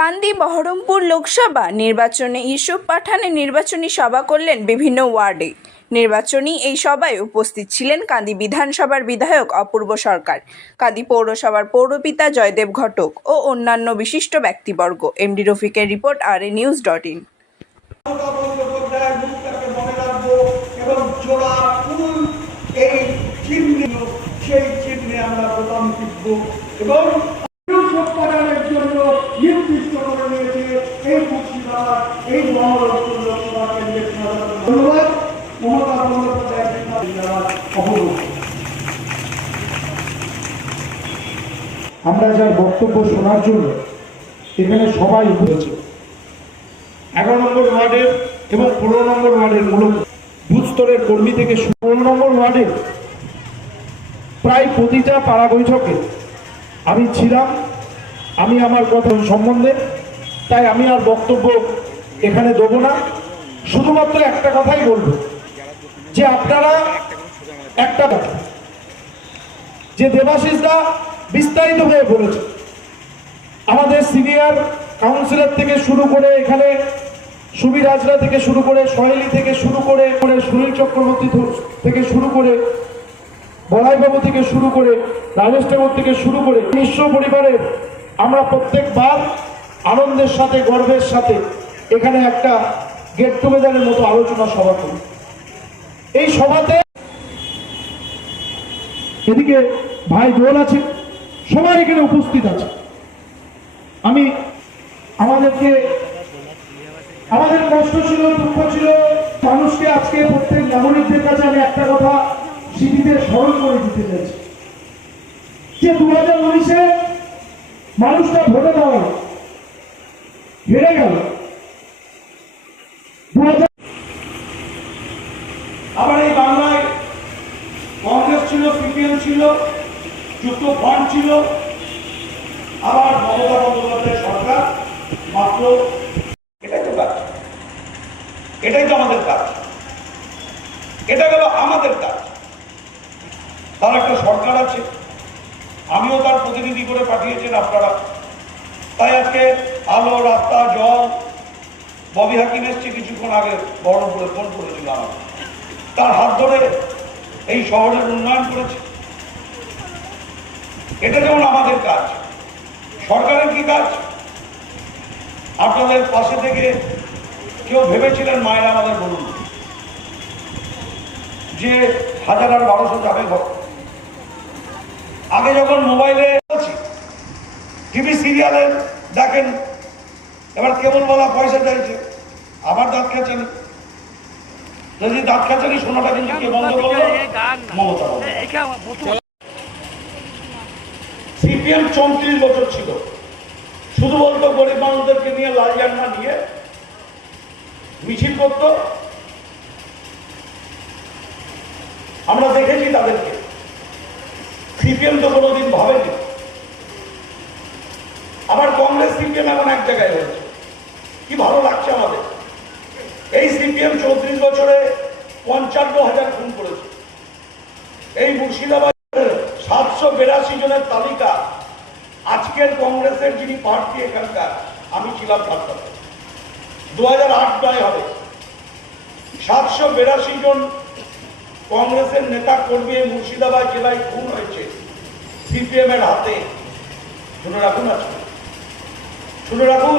কান্দি বহরমপুর লোকসভা নির্বাচনে ইউসুফ পাঠানের নির্বাচনী সভা করলেন বিভিন্ন ওয়ার্ডে। নির্বাচনী এই সভায় উপস্থিত ছিলেন কান্দি বিধানসভার বিধায়ক অপূর্ব সরকার কান্দি পৌরসভার পৌরপিতা জয়দেব ঘটক ও অন্যান্য বিশিষ্ট ব্যক্তিবর্গ। এমডি রফিকের রিপোর্ট আর এ নিউজ ডট ইন। এবং আমরা যার বক্তব্য শোনার জন্য এখানে সবাই হয়েছে এগারো নম্বর ওয়ার্ডের এবং পনেরো নম্বর ওয়ার্ডের মূলত বুথ স্তরের কর্মী থেকে পনেরো নম্বর ওয়ার্ডে প্রায় প্রতিটা পাড়া বৈঠকে আমি ছিলাম, আমি আমার কথা সম্বন্ধে, তাই আমি আর বক্তব্য এখানে দেবো না। শুধুমাত্র একটা কথাই বলব, যে আপনারা একটা কথা, যে দেবাশিসদা বিস্তারিত হয়ে বলেছে আমাদের সিনিয়র কাউন্সিলর থেকে শুরু করে এখানে সুবীর হাজরা থেকে শুরু করে, সহেলি থেকে শুরু করে, সুনীল চক্রবর্তী থেকে শুরু করে বলাইবাবু থেকে শুরু করে রাজেশ ঠাকুর থেকে শুরু করে মিশ্র পরিবারের আমরা প্রত্যেকবার আনন্দের সাথে, গর্বের সাথে এখানে একটা গেট টুগেদারের মতো আলোচনা সভা করি। এই সভাতে এদিকে ভাই দোল আছে, সবাই এখানে উপস্থিত আছে। আমি আমাদেরকে, আমাদের কষ্ট ছিল, দুঃখ ছিল, মানুষকে আজকে প্রত্যেক নাগরিকদের কাছে আমি একটা কথা স্মৃতিতে স্মরণ করে দিতে চাইছি। যে দু হাজার উনিশে মানুষটা ভোটে দেওয়া হেরে গেল। আবার এই বাংলায় কংগ্রেস ছিল সিপিএম ছিল, যুক্ত ফ্রন্ট ছিল, আবার মমতা বন্দ্যোপাধ্যায় সরকার, মাত্র এটাই তো কাজ। এটাই তো আমাদের কাজ। এটা গেল আমাদের কাজ। তার একটা সরকার আছে। আমিও তার প্রতিনিধি করে পাঠিয়েছেন আপনারা। তাই আজকে আলো, রাস্তা, জল, ববি হাকিম এসছে কিছুক্ষণ আগে বহরমপুরে, ফোন করেছিল আমাকে। তার হাত ধরে এই শহরের উন্নয়ন করেছে। এটা যেমন আমাদের কাজ, সরকারের কি কাজ? আপনাদের পাশে থেকে কেউ ভেবেছিলেন, মায়েরা আমাদের বলুন, যে হাজার আর বারোশো যাবে ঘর। আগে যখন মোবাইলে টিভি সিরিয়ালে দেখেন, এবার কেবল বলা পয়সা চাইছে, আবার দাঁত খেয়েছেন যদি দাঁত খেয়েছেন শোনাটা কিন্তু কে বন্ধ করল? মমতা সিপিএম চৌত্রিশ বছর ছিল। শুধু বলতো গরিব মানুষদেরকে নিয়ে লাল ঝান্ডা নিয়ে মিছিল করতো। আমরা দেখেছি তাদেরকে। সিপিএম তো কোনোদিন ভাবেনি। আবার কংগ্রেস, সিপিএম এমন এক জায়গায় হয়েছে। কি ভালো লাগছে আমাদের। এই সিপিএম চৌত্রিশ বছরে পঞ্চান্ন হাজার খুন করেছে। এই মুর্শিদাবাদ সাতশো বিরাশি জনের তালিকা আজকের কংগ্রেসের যিনি প্রার্থী এখানকার, আমি ছিলাম সাতটাতে দু হাজার আট নয় হবে। সাতশো বিরাশি জন কংগ্রেসের নেতা কর্মী মুর্শিদাবাদ জেলায় খুন হয়েছে। সিপিএম হাতে শুনে রাখুন আজকে শুনে রাখুন,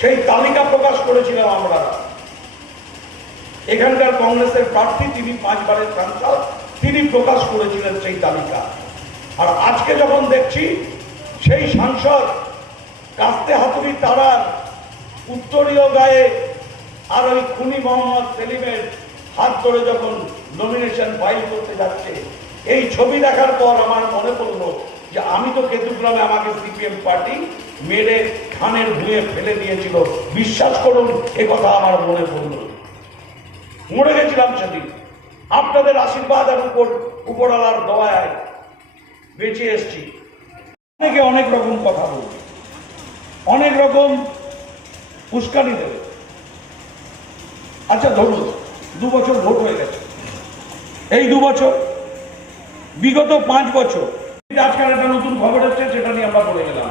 সেই তালিকা প্রকাশ করেছিলাম আমরা। এখানকার কংগ্রেসের প্রার্থী তিনি পাঁচবারের সাংসদ তিনি প্রকাশ করেছিলেন সেই তালিকা। আর আজকে যখন দেখছি, সেই সাংসদ কাস্তে হাতুড়ি তারার উত্তরীয় গায়ে আর ওই খুনি মোহাম্মদ সেলিমের হাত ধরে যখন নমিনেশন ফাইল করতে যাচ্ছে এই ছবি দেখার পর আমার মনে পড়ল যে আমি তো কেতুগ্রামে আমাকে সিপিএম পার্টি মেরে খানের ধুয়ে ফেলে দিয়েছিল। বিশ্বাস করুন, এ কথা আমার মনে পড়ল। মরে গেছিলাম সেদিন। আপনাদের আশীর্বাদ আর উপর উপরালার দয়ায় বেঁচে এসছি। অনেকে অনেক রকম কথা বলবে। অনেক রকম উস্কানি দেবে। আচ্ছা ধরুন, দু বছর ভোট হয়ে গেছে। এই দু বছর বিগত পাঁচ বছর। আজকাল একটা নতুন খবর এসছে, সেটা নিয়ে আমরা বলে গেলাম।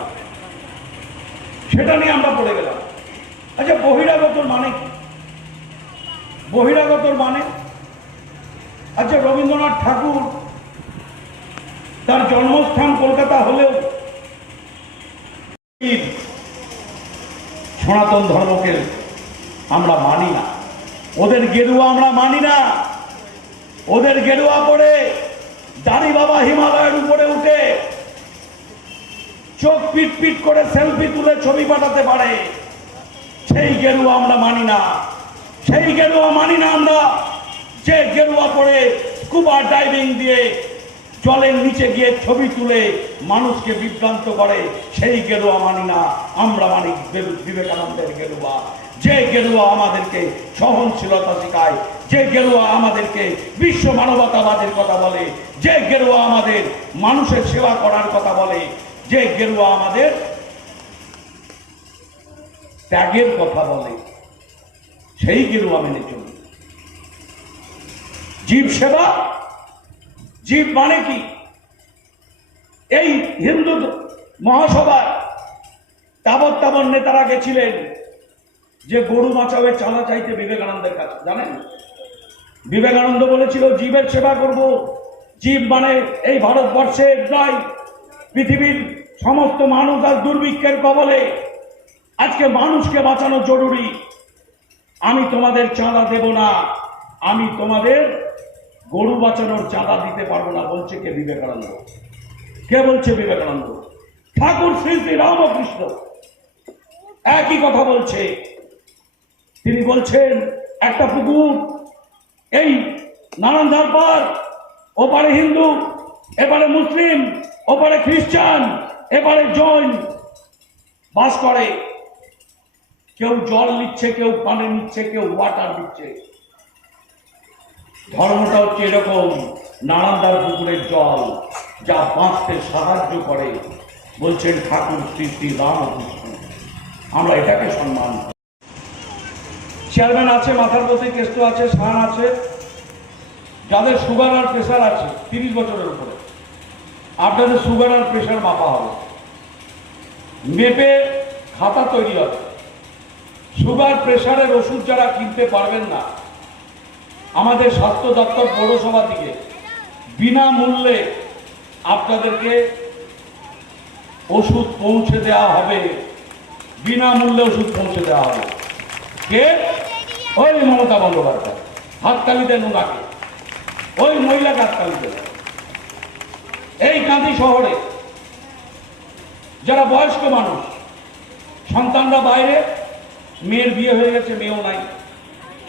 সেটা নিয়ে আমরা পড়ে গেলাম। আচ্ছা বহিরাগতর মানে কি? বহিরাগতর মানে? আচ্ছা রবীন্দ্রনাথ ঠাকুর তার জন্মস্থান কলকাতা হলেও সনাতন ধর্মকে আমরা মানি না। ওদের গেরুয়া আমরা মানি না। ওদের গেরুয়া পরে দাড়ি বাবা হিমালয়ের উপরে উঠে চোখ পিট পিট করে সেলফি তুলে ছবি পাঠাতে পারে। সেই গেরুয়া আমরা মানি না। সেই গেরুয়া মানি না আমরা। যে গেরুয়া পরে স্কুবার ডাইভিং দিয়ে জলের নিচে গিয়ে ছবি তুলে মানুষকে বিভ্রান্ত করে, সেই গেরুয়া মানি না, আমরা মানি বিবেকানন্দের গেরুয়া। যে গেরুয়া আমাদেরকে সহনশীলতা শেখায়, যে গেরুয়া আমাদেরকে বিশ্ব মানবতাবাদের কথা বলে, যে গেরুয়া আমাদের মানুষের সেবা করার কথা বলে, যে গেরুয়া আমাদের ত্যাগের কথা বলে, সেই গেরুয়া মেনে চলি জীব সেবা জীব মানে কি? এই হিন্দু মহাসভার তাবৎ তাবৎ নেতারা গেছিলেন যে গরু বাঁচাবে চাঁদা চাইতে বিবেকানন্দের কাছে, জানেন? বিবেকানন্দ বলেছিল, জীবের সেবা করব। জীব মানে এই ভারতবর্ষের নয় পৃথিবীর সমস্ত মানুষ আর দুর্ভিক্ষের কবলে। আজকে মানুষকে বাঁচানো জরুরি। আমি তোমাদের চাঁদা দেব না। আমি তোমাদের গরু বাঁচানোর চাঁদা দিতে পারব না বলছে কে বিবেকানন্দ। কে বলছে বিবেকানন্দ? ঠাকুর শ্রী শ্রী রামকৃষ্ণ। একই কথা বলছে। তিনি বলছেন, একটা পুকুর, এই নানান ধার পার ওপারে হিন্দু, এপারে মুসলিম, ওপারে খ্রিস্টান, এপারে জৈন বাস করে। কেউ জল নিচ্ছে, কেউ পানি নিচ্ছে, কেউ ওয়াটার দিচ্ছে। ধর্মটা হচ্ছে এরকম নানান্দার পুকুরের জল যা বাঁচতে সাহায্য করে, বলছেন ঠাকুর শ্রী শ্রী রামকৃষ্ণ। আমরা এটাকে সম্মান চেয়ারম্যান আছে, মাথার মধ্যে কেষ্ট আছে সান আছে, যাদের সুগার আর প্রেশার আছে, তিরিশ বছরের উপরে। আপনাদের সুগার আর প্রেশার মাপা হবে। মেপে খাতা তৈরি হবে। সুগার, প্রেশারের ওষুধ যারা কিনতে পারবেন না আমাদের স্বাস্থ্য দপ্তর পৌরসভা থেকে বিনামূল্যে আপনাদেরকে ওষুধ পৌঁছে দেওয়া হবে। বিনামূল্যে ওষুধ পৌঁছে দেওয়া হবে। কে? ওই মমতা বন্দ্যোপাধ্যায়। হাততালি দেন ওনাকে। ওই মহিলাকে হাততালি দেন। এই কাঁদি শহরে যারা বয়স্ক মানুষ, সন্তানরা বাইরে, মেয়ের বিয়ে হয়ে গেছে, মেয়েও নাই।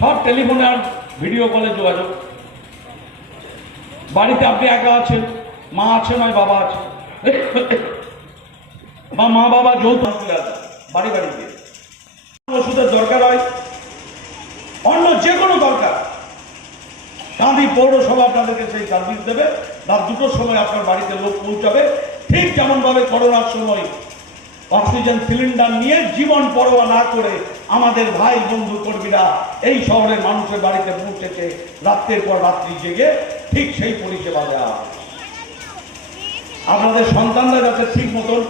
সব টেলিফোনে আর ভিডিও কলে যোগাযোগ। বাড়িতে আপনি একা আছেন, মা আছে নয়, বাবা আছে। বা মা, বাবা, যৌথ বাড়ি বাড়িতে ওষুধের দরকার হয়, অন্য যে কোনো দরকার। গান্ধী পৌরসভা আপনাদেরকে সেই সার্ভিস দেবে। রাত দুটোর সময় আপনার বাড়িতে লোক পৌঁছাবে। ঠিক যেমনভাবে করোনার সময় অক্সিজেন সিলিন্ডার নিয়ে জীবন পরোয়া না করে আমাদের ভাই বন্ধু কর্মীরা এই শহরের মানুষের বাড়িতে পৌঁছেছে, রাত্রের পর রাত্রি জেগে ঠিক সেই পরিষেবা দেওয়া আপনাদের সন্তানরা যাতে ঠিক মতন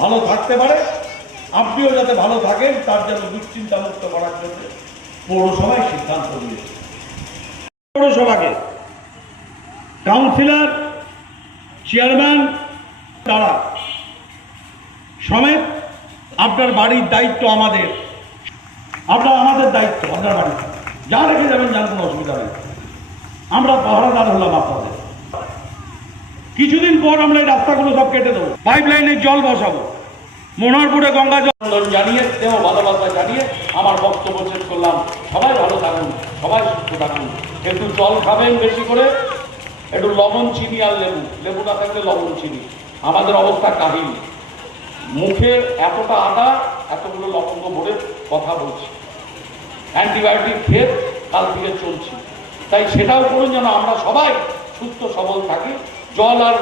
ভালো থাকতে পারে, আপনিও যাতে ভালো থাকেন, তার জন্য দুশ্চিন্তা মুক্ত করার জন্য পৌরসভায় সিদ্ধান্ত নিয়েছে। পৌরসভাকে কাউন্সিলর, চেয়ারম্যান, তারা সমেত আপনার বাড়ির দায়িত্ব আমাদের। আপনার আমাদের দায়িত্ব, আপনার বাড়ি। যা রেখে যাবেন, যার কোনো অসুবিধা নেই। আমরা পাহারাদার হলাম আপনাদের। কিছুদিন পর আমরা এই রাস্তাগুলো সব কেটে দেবো। পাইপ লাইনের জল বসাবো। মনোহরপুরে গঙ্গা জল জানিয়ে, দেহ ভালোবাসা জানিয়ে আমার বক্তব্য শেষ করলাম। সবাই ভালো থাকুন, সবাই সুস্থ থাকুন। একটু জল খাবেন বেশি করে। একটু লবণ চিনি আর লেবু। লেবু না থাকলে লবণ চিনি। আমাদের অবস্থা কাহিল। মুখে এতটা আটা, এতগুলো লবঙ্গ ভরে কথা বলছি। অ্যান্টিবায়োটিক খেয়ে কাল থেকে চলছি। তাই সেটাও করুন যেন আমরা সবাই সুস্থ, সবল থাকি। জল আর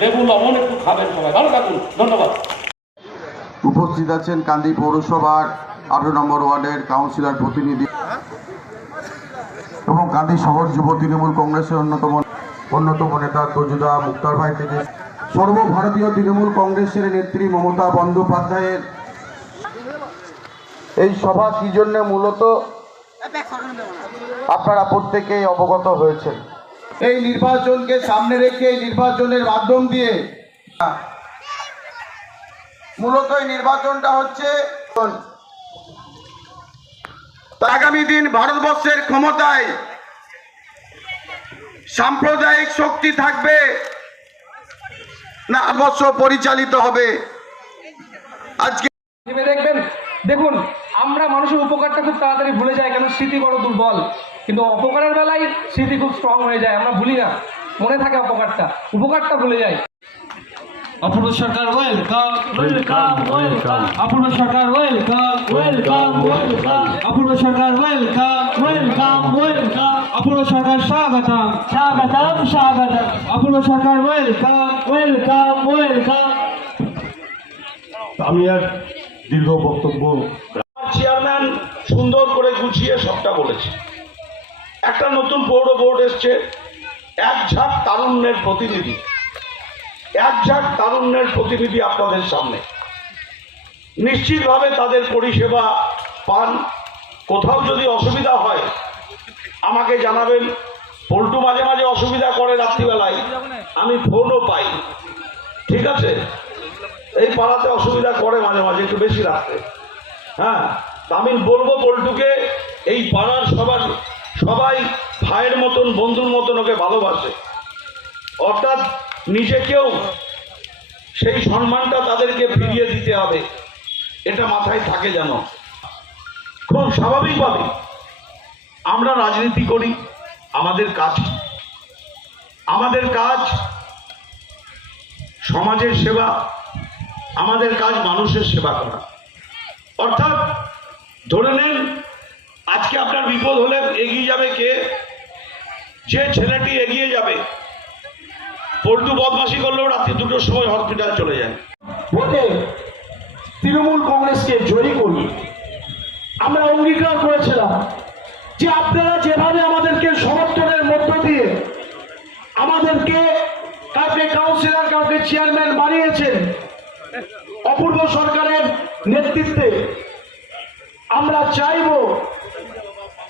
লেবু, লবণ একটু খাবেন সবাই। ভালো থাকুন। ধন্যবাদ। উপস্থিত আছেন কান্দি পৌরসভার আঠারো নম্বর ওয়ার্ডের কাউন্সিলর প্রতিনিধি এবং কান্দি শহর যুব তৃণমূল কংগ্রেসের অন্যতম অন্যতম নেতা তজুদা মুক্তার ভাই থেকে সর্বভারতীয় তৃণমূল কংগ্রেসের নেত্রী মমতা বন্দ্যোপাধ্যায়ের এই সভা কি জন্য মূলত আপনারা প্রত্যেকেই অবগত হয়েছেন। এই নির্বাচনকে সামনে রেখে এই নির্বাচনের মাধ্যম দিয়ে মূলত এই নির্বাচনটা হচ্ছে আগামী দিন ভারতবর্ষের ক্ষমতায় সাম্প্রদায়িক শক্তি থাকবে। না, অবশ্য পরিচালিত হবে। আজকে দেখবেন, দেখুন, আমরা মানুষের উপকারটা খুব তাড়াতাড়ি ভুলে যাই, কেন স্মৃতি বড় দুর্বল। কিন্তু অপকারের বেলায় স্মৃতি খুব স্ট্রং হয়ে যায়, আমরা ভুলি না। মনে থাকে অপকারটা, উপকারটা ভুলে যাই। Apurba Sarkar welcome welcome welcome Apurba Sarkar welcome welcome welcome Apurba Sarkar welcome welcome welcome Apurba Sarkar স্বাগতম স্বাগতম স্বাগতম. Apurba Sarkar welcome welcome welcome আমি আর দীর্ঘ বক্তব্য চেয়ারম্যান সুন্দর করে গুছিয়ে সবটা বলেছে। একটা নতুন পৌর বোর্ড এসছে এক ঝাঁক তারুণ্যের প্রতিনিধি। এক ঝাঁক তারুণ্যের প্রতিনিধি আপনাদের সামনে। নিশ্চিতভাবে তাদের পরিষেবা পান। কোথাও যদি অসুবিধা হয়, আমাকে জানাবেন। পল্টু মাঝে মাঝে অসুবিধা করে রাত্রিবেলায়। আমি ফোনও পাই। ঠিক আছে? এই পাড়াতে অসুবিধা করে মাঝে মাঝে, একটু বেশি রাখতে হ্যাঁ আমি বলব পল্টুকে, এই পাড়ার সবার, সবাই ভাইয়ের মতন, বন্ধুর মতন ওকে ভালোবাসে। অর্থাৎ নিজেকেও সেই সম্মানটা তাদেরকে ফিরিয়ে দিতে হবে। এটা মাথায় থাকে যেন। খুব স্বাভাবিকভাবে আমরা রাজনীতি করি, আমাদের কাজ। আমাদের কাজ সমাজের সেবা, আমাদের কাজ মানুষের সেবা করা। অর্থাৎ ধরে নেন, আজকে আপনার বিপদ হলে এগিয়ে যাবে কে? যে ছেলেটি এগিয়ে যাবে পল্টু বদমাসি করলেও রাত্রি দুটোর সময় হসপিটাল চলে যায়। ভোটে তৃণমূল কংগ্রেসকে জয়ী করি আমরা অঙ্গীকার করেছিলাম যে আপনারা যেভাবে আমাদেরকে সমর্থনের মধ্য দিয়ে আমাদেরকে কাউকে কাউন্সিলর কাউকে চেয়ারম্যান বানিয়েছেন, অপূর্ব সরকারের নেতৃত্বে আমরা চাইব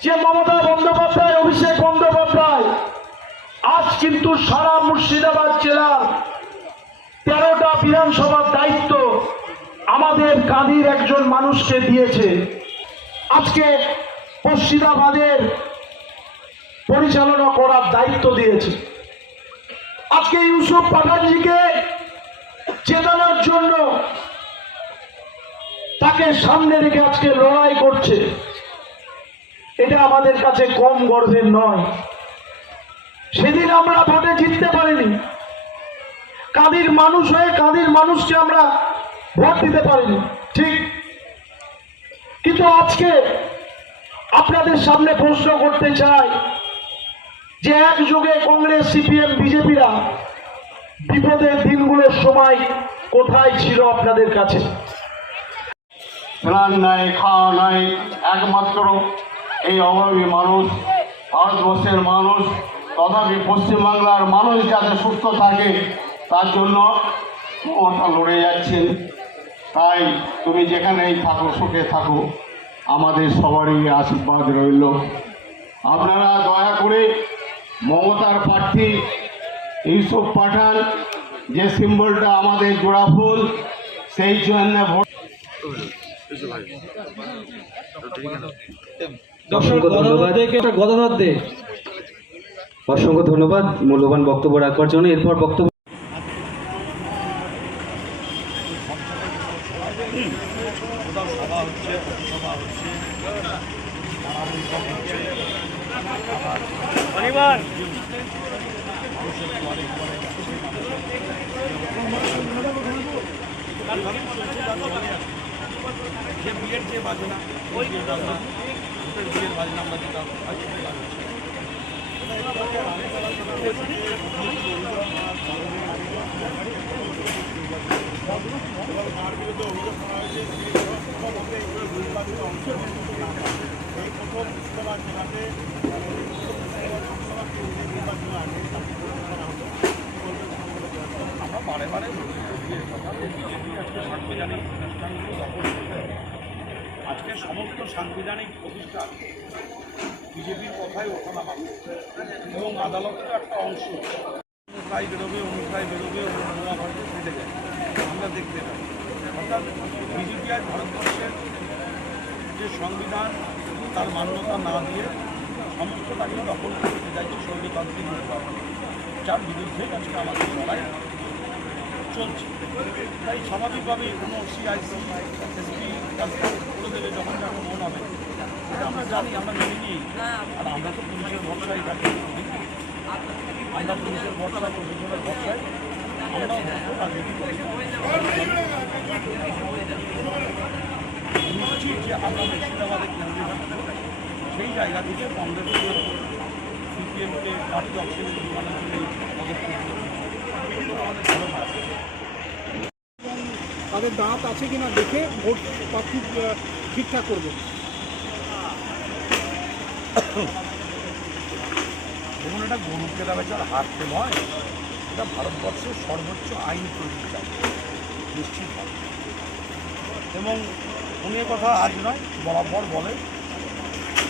যে মমতা বন্দ্যোপাধ্যায়, অভিষেক বন্দ্যোপাধ্যায় আজ কিন্তু সারা মুর্শিদাবাদ জেলার তেরোটা বিধানসভার দায়িত্ব আমাদের কাঁদির একজন মানুষকে দিয়েছে। আজকে মুর্শিদাবাদের পরিচালনা করার দায়িত্ব দিয়েছে। আজকে ইউসুফ পাঠানজিকে চেতানোর জন্য তাকে সামনে রেখে আজকে লড়াই করছে। এটা আমাদের কাছে কম গর্বের নয়। সেদিন আমরা ভোটে জিততে পারিনি। কাঁদির মানুষ হয়ে কাঁদির মানুষকে আমরা ভোট দিতে পারিনি, ঠিক? কিন্তু আজকে আপনাদের সামনে প্রশ্ন করতে চাই যে এক যুগে কংগ্রেস, সিপিএম, বিজেপিরা বিপদের দিনগুলোর সময় কোথায় ছিল আপনাদের কাছে? প্রাণ নাই, খাওয়া নাই, একমাত্র এই অভাবী মানুষ, ভারতবর্ষের মানুষ তথাপি পশ্চিমবাংলার মানুষ যাতে সুস্থ থাকে তার জন্য মমতা লড়ে যাচ্ছেন। তাই তুমি যেখানেই থাকো সুখে থাকো আমাদের সবারই আশীর্বাদ রইল। আপনারা দয়া করে মমতার প্রার্থী ইউসুফ পাঠান যে সিম্বলটা আমাদের জোড়া ফুল সেই জন্য ভোট। ধন্যবাদ। গদাধর দে। অসংখ্য ধন্যবাদ। মূল্যবান বক্তব্য রাখবার জন্য। এরপর বক্তব্য যে বিয়ের যে বাজনা, ওই বাজনা বাজনা আমরা বারে বারে সাংবিধানিক অনুষ্ঠানগুলো সমস্ত সাংবিধানিক প্রতিষ্ঠান বিজেপির কথাই ওঠানামা এবং আদালতের একটা অংশ অনুপ্রায় বেরোবে অনুপ্রায় বেরোবে ফেটে যায় আমরা দেখতে পাই। অর্থাৎ বিজেপি আজ ভারতবর্ষের যে সংবিধান, তার মান্যতা না দিয়ে সমস্তটাকে দখল করতে চাইছে শৈলতান্ত্রিক উপায় যার বিরুদ্ধে আজকে আমাদের লড়াই চলছে। তাই স্বাভাবিকভাবেই কোনো সিআইসি এসপি করে দেবে যখন যখন মন হবে। আমরা জানি, আমরা আর আমরা তো পুলিশের ভরসায় থাকি। আমরা পুলিশের ভরসা প্রশাসনের যে আমরা সেই জায়গা থেকে কংগ্রেসকে পার্টি অক্সিজেন যোগানোর জন্য আমাদের তাদের দাঁত আছে কিনা দেখে ভোট প্রার্থী ঠিকঠাক করবে। যেমন এটা গরু কেনা বেচার হারতে নয়, এটা ভারতবর্ষের সর্বোচ্চ আইন তৈরি চাই নিশ্চিতভাবে এবং উনি কথা আজ নয়, বরাবর বলে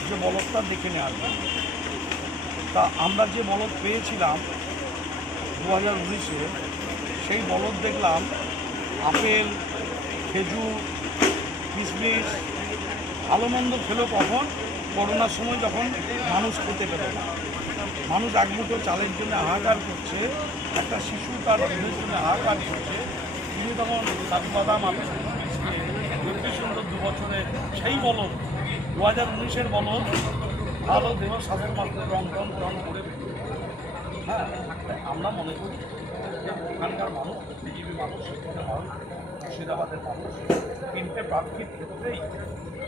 যে বলদটা দেখে নেওয়ার জন্য তা আমরা যে বলদ পেয়েছিলাম দু হাজার উনিশে, সেই বলদ দেখলাম আপেল, খেজুর, কিশমিশ, ভালো মন্দ খেলো কখন? করোনার সময় যখন মানুষ খেতে পেল না, মানুষ এক মুঠো চালের জন্য হাহাকার করছে, একটা শিশু তার দুধের জন্য হাহাকার করছে, তিনি তখন কাজু বাদাম আপেল সুন্দর দু বছরে সেই বলদ দু হাজার উনিশের বলদ, ভালো দেহ স্বাস্থ্য মাত্র রং রং রং করে হ্যাঁ আমরা মনে করি যে ওখানকার মানুষ বিজেপি মানুষ সেখানে মানুষ, মুর্শিদাবাদের মানুষ, তিনটে প্রার্থীর ক্ষেত্রেই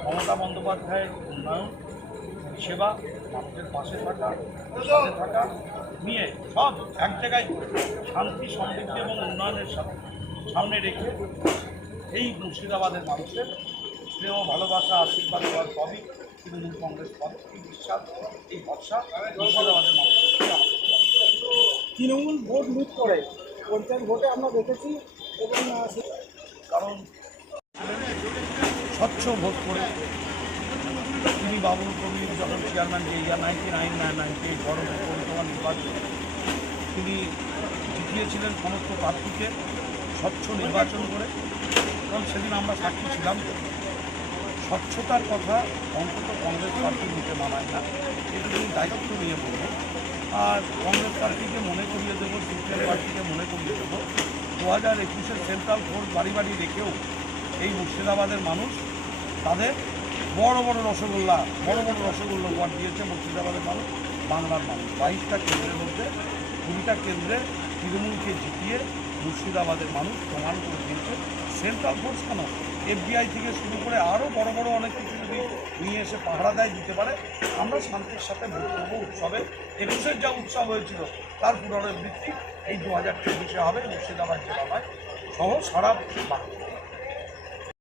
মমতা বন্দ্যোপাধ্যায়ের উন্নয়ন সেবা মানুষের পাশে থাকা সাথে থাকা নিয়ে সব এক জায়গায় শান্তি সমৃদ্ধি এবং উন্নয়নের সাথে সামনে রেখে এই মুর্শিদাবাদের মানুষের স্নেহ ভালোবাসা আশীর্বাদ দেওয়ার সবই তৃণমূল কংগ্রেস পদ এই বিশ্বাস এই ভরসা মুর্শিদাবাদের মানুষের তৃণমূল ভোট লুট করে পঞ্চায়েত ভোটে আমরা দেখেছি এবং কারণ স্বচ্ছ ভোট করে তিনি বাবুল কবির যখন চেয়ারম্যান যে year ninety nine nine ninety এই বড় পৌরসভা নির্বাচন তিনি জিতিয়েছিলেন সমস্ত প্রার্থীকে স্বচ্ছ নির্বাচন করে। এবং সেদিন আমরা সাক্ষী ছিলাম। স্বচ্ছতার কথা অন্তত কংগ্রেস পার্টি নিতে মানায় না। এটা তিনি দায়িত্ব নিয়ে বলব আর কংগ্রেস পার্টিকে মনে করিয়ে দেবো, সিপিএম পার্টিকে মনে করিয়ে দেবো। দু হাজার একুশের সেন্ট্রাল ফোর্স বাড়ি বাড়ি রেখেও এই মুর্শিদাবাদের মানুষ তাদের বড় বড় রসগোল্লা, বড় বড় রসগোল্লা উপহার দিয়েছে মুর্শিদাবাদের মানুষ, বাংলার মানুষ। বাইশটা কেন্দ্রের মধ্যে, কুড়িটা কেন্দ্রে তৃণমূলকে জিতিয়ে মুর্শিদাবাদের মানুষ প্রমাণ করে দিয়েছে। সেন্ট্রাল ফোর্স কেন? এফবিআই থেকে শুরু করে আরও বড় বড় অনেক কিছু যদি নিয়ে এসে পাহারা দেয়, দিতে পারে, আমরা শান্তির সাথে ভোট করব উৎসবে। একুশের যা উৎসব হয়েছিল, তার পুনরাবৃত্তি এই দু হাজার চব্বিশে হবে মুর্শিদাবাদ জেলা হয় সহ সারা বাংলা